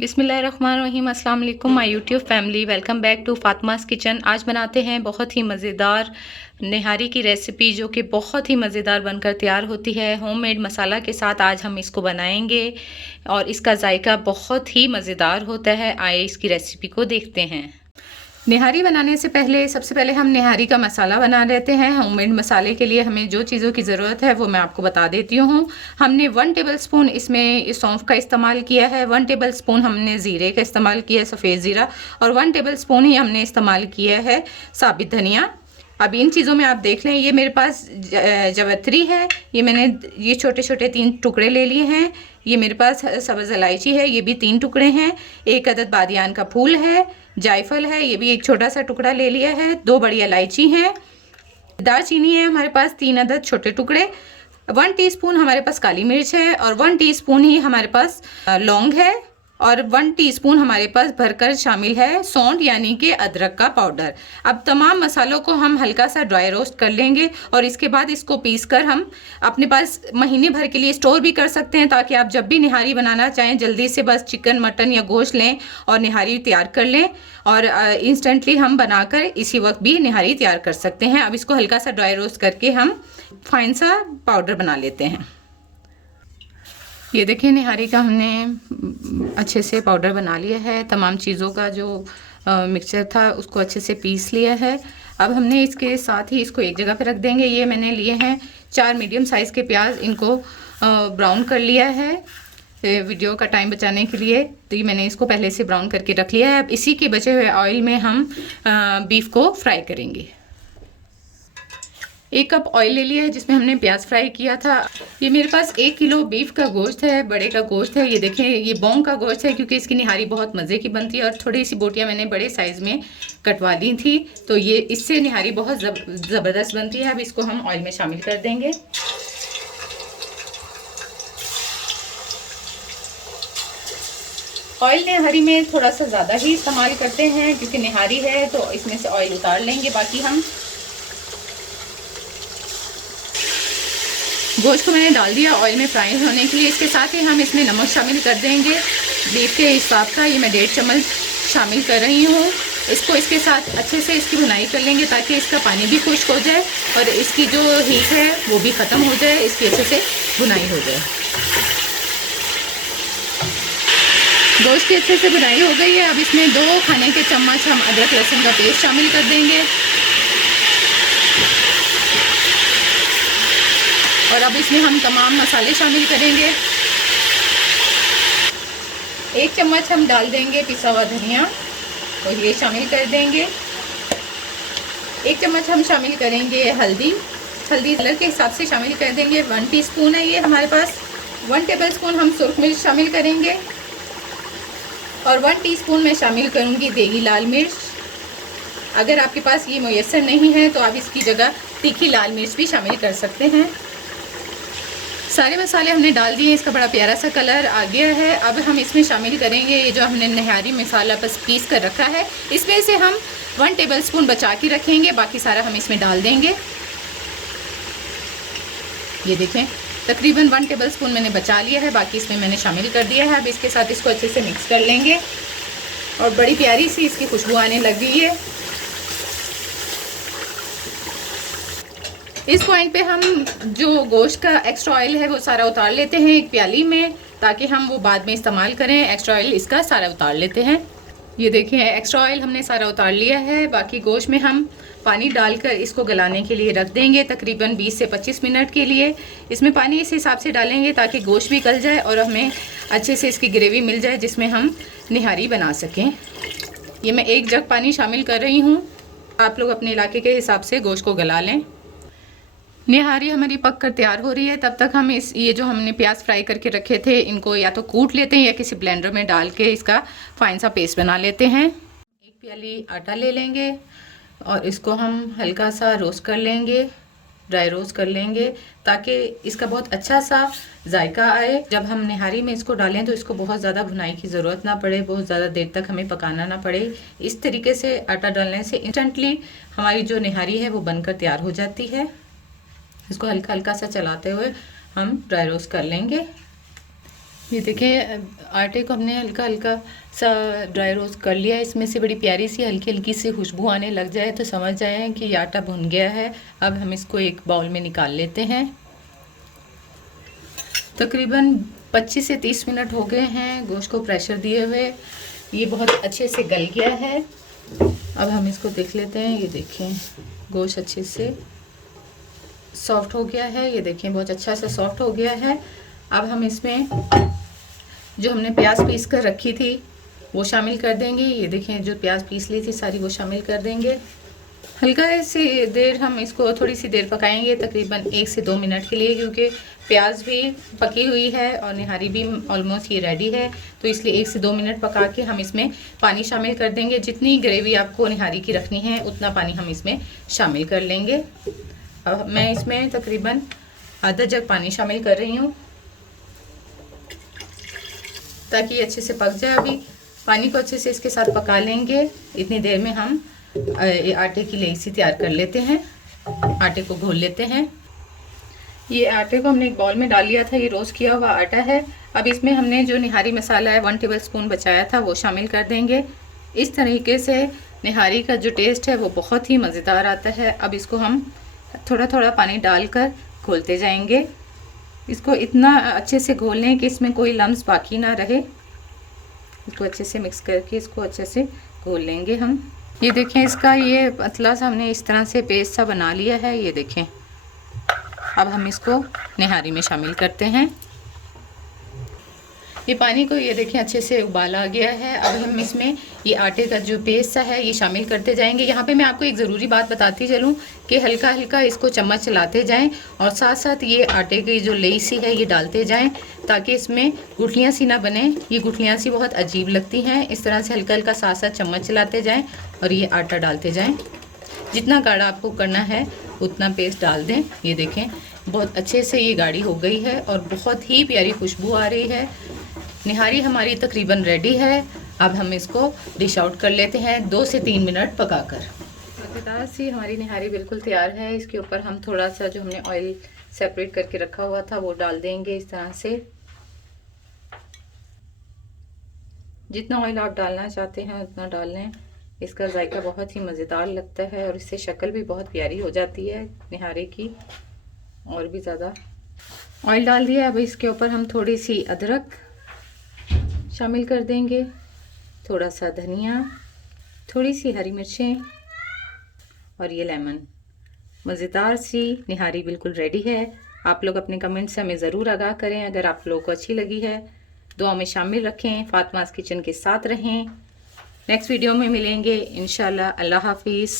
बिस्मिल्लाहिर्रहमानिर्रहीम। अस्सलाम वालेकुम my YouTube family, welcome back to Fatima's kitchen. आज बनाते हैं बहुत ही मज़ेदार निहारी की रेसिपी जो कि बहुत ही मज़ेदार बनकर तैयार होती है। होममेड मसाला के साथ आज हम इसको बनाएंगे और इसका जायका बहुत ही मज़ेदार होता है। आइए इसकी रेसिपी को देखते हैं। निहारी बनाने से पहले सबसे पहले हम निहारी का मसाला बना लेते हैं। होममेड मसाले के लिए हमें जो चीज़ों की ज़रूरत है वो मैं आपको बता देती हूँ। हमने 1 टेबलस्पून इसमें सौंफ का इस्तेमाल किया है, 1 टेबलस्पून हमने ज़ीरे का इस्तेमाल किया है, सफ़ेद ज़ीरा, और 1 टेबलस्पून ही हमने इस्तेमाल किया है साबित धनिया। अब इन चीज़ों में आप देख लें, ये मेरे पास जवैत्री है, ये मैंने ये छोटे छोटे 3 टुकड़े ले लिए हैं। ये मेरे पास सब्ज़ इलायची है, ये भी 3 टुकड़े हैं। 1 अदद बादियान का फूल है, जायफल है, ये भी एक छोटा सा टुकड़ा ले लिया है। 2 बड़ी इलायची हैं, दालचीनी है हमारे पास 3 अदद छोटे टुकड़े, 1 टीस्पून हमारे पास काली मिर्च है, और 1 टीस्पून ही हमारे पास लौंग है, और 1 टीस्पून हमारे पास भरकर शामिल है सौंठ यानी कि अदरक का पाउडर। अब तमाम मसालों को हम हल्का सा ड्राई रोस्ट कर लेंगे और इसके बाद इसको पीस कर हम अपने पास महीने भर के लिए स्टोर भी कर सकते हैं, ताकि आप जब भी निहारी बनाना चाहें जल्दी से बस चिकन, मटन या गोश्त लें और निहारी तैयार कर लें, और इंस्टेंटली हम बनाकर इसी वक्त भी निहारी तैयार कर सकते हैं। अब इसको हल्का सा ड्राई रोस्ट करके हम फाइन सा पाउडर बना लेते हैं। ये देखिए, निहारी का हमने अच्छे से पाउडर बना लिया है। तमाम चीज़ों का जो मिक्सचर था उसको अच्छे से पीस लिया है। अब हमने इसके साथ ही इसको एक जगह पे रख देंगे। ये मैंने लिए हैं 4 मीडियम साइज़ के प्याज, इनको ब्राउन कर लिया है वीडियो का टाइम बचाने के लिए। तो ये मैंने इसको पहले से ब्राउन करके रख लिया है। अब इसी के बचे हुए ऑयल में हम बीफ को फ्राई करेंगे। 1 कप ऑयल ले लिया है जिसमें हमने प्याज फ्राई किया था। ये मेरे पास 1 किलो बीफ का गोश्त है, बड़े का गोश्त है। ये देखें, ये बोंग का गोश्त है क्योंकि इसकी निहारी बहुत मज़े की बनती है, और थोड़ी सी बोटियाँ मैंने बड़े साइज़ में कटवा ली थी, तो ये इससे निहारी बहुत ज़बरदस्त बनती है। अब इसको हम ऑयल में शामिल कर देंगे। ऑयल निहारी में थोड़ा सा ज़्यादा ही इस्तेमाल करते हैं क्योंकि निहारी है, तो इसमें से ऑयल उतार लेंगे। बाकी हम गोश्त को मैंने डाल दिया ऑयल में फ्राई होने के लिए। इसके साथ ही हम इसमें नमक शामिल कर देंगे बीफ के हिसाब का। ये मैं 1.5 चम्मच शामिल कर रही हूँ। इसको इसके साथ अच्छे से इसकी भुनाई कर लेंगे ताकि इसका पानी भी खुश्क हो जाए और इसकी जो हीट है वो भी ख़त्म हो जाए, इसकी अच्छे से भुनाई हो जाए। गोश्त की अच्छे से भुनाई हो गई है। अब इसमें 2 खाने के चम्मच हम अदरक लहसुन का पेस्ट शामिल कर देंगे, और अब इसमें हम तमाम मसाले शामिल करेंगे। 1 चम्मच हम डाल देंगे पिसा हुआ धनिया, तो ये शामिल कर देंगे। 1 चम्मच हम शामिल करेंगे हल्दी कलर के हिसाब से शामिल कर देंगे। 1 टीस्पून है ये हमारे पास। 1 टेबलस्पून हम सुर्ख मिर्च शामिल करेंगे, और 1 टीस्पून मैं शामिल करूँगी देगी लाल मिर्च। अगर आपके पास ये मुयस्सर नहीं है तो आप इसकी जगह तीखी लाल मिर्च भी शामिल कर सकते हैं। सारे मसाले हमने डाल दिए, इसका बड़ा प्यारा सा कलर आ गया है। अब हम इसमें शामिल करेंगे ये जो हमने निहारी मसाला बस पीस कर रखा है। इसमें से हम 1 टेबलस्पून बचा के रखेंगे, बाकी सारा हम इसमें डाल देंगे। ये देखें, तकरीबन 1 टेबलस्पून मैंने बचा लिया है, बाकी इसमें मैंने शामिल कर दिया है। अब इसके साथ इसको अच्छे से मिक्स कर लेंगे, और बड़ी प्यारी सी इसकी खुशबू आने लग गई है। इस पॉइंट पे हम जो गोश्त का एक्स्ट्रा ऑयल है वो सारा उतार लेते हैं एक प्याली में, ताकि हम वो बाद में इस्तेमाल करें। एक्स्ट्रा ऑयल इसका सारा उतार लेते हैं। ये देखें, एक्स्ट्रा ऑयल हमने सारा उतार लिया है। बाकी गोश्त में हम पानी डालकर इसको गलाने के लिए रख देंगे तकरीबन 20 से 25 मिनट के लिए। इसमें पानी इस हिसाब से डालेंगे ताकि गोश्त भी गल जाए और हमें अच्छे से इसकी ग्रेवी मिल जाए जिसमें हम निहारी बना सकें। ये मैं 1 जग पानी शामिल कर रही हूँ। आप लोग अपने इलाके के हिसाब से गोश्त को गला लें। निहारी हमारी पक कर तैयार हो रही है। तब तक हम ये जो हमने प्याज फ्राई करके रखे थे इनको या तो कूट लेते हैं या किसी ब्लेंडर में डाल के इसका फाइन सा पेस्ट बना लेते हैं। 1 प्याली आटा ले लेंगे और इसको हम हल्का सा रोस्ट कर लेंगे, ड्राई रोस्ट कर लेंगे, ताकि इसका बहुत अच्छा सा जायका आए। जब हम निहारी में इसको डालें तो इसको बहुत ज़्यादा भुनाई की ज़रूरत ना पड़े, बहुत ज़्यादा देर तक हमें पकाना ना पड़े। इस तरीके से आटा डालने से इंस्टेंटली हमारी जो निहारी है वो बनकर तैयार हो जाती है। इसको हल्का हल्का सा चलाते हुए हम ड्राई रोस्ट कर लेंगे। ये देखिए आटे को हमने हल्का हल्का सा ड्राई रोस्ट कर लिया है। इसमें से बड़ी प्यारी सी हल्की हल्की सी खुशबू आने लग जाए तो समझ जाए कि ये आटा भुन गया है। अब हम इसको एक बाउल में निकाल लेते हैं। तकरीबन 25 से 30 मिनट हो गए हैं गोश्त को प्रेशर दिए हुए। ये बहुत अच्छे से गल गया है। अब हम इसको देख लेते हैं। ये देखें गोश्त अच्छे से सॉफ्ट हो गया है। ये देखें बहुत अच्छा सा सॉफ्ट हो गया है। अब हम इसमें जो हमने प्याज पीस कर रखी थी वो शामिल कर देंगे। ये देखें जो प्याज पीस ली थी सारी वो शामिल कर देंगे। हल्का सी देर हम इसको थोड़ी सी देर पकाएंगे, तकरीबन 1 से 2 मिनट के लिए, क्योंकि प्याज भी पकी हुई है और निहारी भी ऑलमोस्ट ये रेडी है। तो इसलिए 1 से 2 मिनट पका के हम इसमें पानी शामिल कर देंगे। जितनी ग्रेवी आपको निहारी की रखनी है उतना पानी हम इसमें शामिल कर लेंगे। अब मैं इसमें तकरीबन आधा जग पानी शामिल कर रही हूँ ताकि ये अच्छे से पक जाए। अभी पानी को अच्छे से इसके साथ पका लेंगे। इतनी देर में हम आटे की लेसी तैयार कर लेते हैं। आटे को घोल लेते हैं। ये आटे को हमने एक बाउल में डाल लिया था। ये रोस्ट किया हुआ आटा है। अब इसमें हमने जो निहारी मसाला है 1 टेबलस्पून बचाया था वो शामिल कर देंगे। इस तरीके से निहारी का जो टेस्ट है वो बहुत ही मज़ेदार आता है। अब इसको हम थोड़ा थोड़ा पानी डालकर घोलते जाएंगे। इसको इतना अच्छे से घोल लें कि इसमें कोई लम्स बाकी ना रहे। इसको अच्छे से मिक्स करके इसको अच्छे से घोल लेंगे हम। ये देखें इसका ये पतला सा हमने इस तरह से पेस्ट सा बना लिया है। ये देखें अब हम इसको निहारी में शामिल करते हैं। ये पानी को ये देखें अच्छे से उबाल आ गया है। अब हम इसमें ये आटे का जो पेस्ट सा है ये शामिल करते जाएंगे। यहाँ पे मैं आपको एक ज़रूरी बात बताती चलूँ कि हल्का हल्का इसको चम्मच चलाते जाएं और साथ साथ ये आटे की जो लेसी है ये डालते जाएं ताकि इसमें गुठलियाँ सी ना बने। ये गुठलियाँ सी बहुत अजीब लगती हैं। इस तरह से हल्का हल्का साथ साथ चम्मच चलाते जाएँ और ये आटा डालते जाएँ। जितना गाढ़ा आपको करना है उतना पेस्ट डाल दें। ये देखें बहुत अच्छे से ये गाढ़ी हो गई है और बहुत ही प्यारी खुशबू आ रही है। निहारी हमारी तकरीबन रेडी है। अब हम इसको डिश आउट कर लेते हैं 2 से 3 मिनट पकाकर। मज़ेदार सी हमारी निहारी बिल्कुल तैयार है। इसके ऊपर हम थोड़ा सा जो हमने ऑयल सेपरेट करके रखा हुआ था वो डाल देंगे इस तरह से। जितना ऑयल आप डालना चाहते हैं उतना डाल लें। इसका जायका बहुत ही मज़ेदार लगता है और इससे शक्ल भी बहुत प्यारी हो जाती है निहारी की। और भी ज़्यादा ऑयल डाल दिया। अब इसके ऊपर हम थोड़ी सी अदरक शामिल कर देंगे, थोड़ा सा धनिया, थोड़ी सी हरी मिर्चें और ये लेमन। मज़ेदार सी निहारी बिल्कुल रेडी है। आप लोग अपने कमेंट से हमें ज़रूर आगाह करें। अगर आप लोगों को अच्छी लगी है दुआ में शामिल रखें। फातिमास किचन के साथ रहें। नेक्स्ट वीडियो में मिलेंगे इंशाल्लाह। अल्लाह हाफिज़।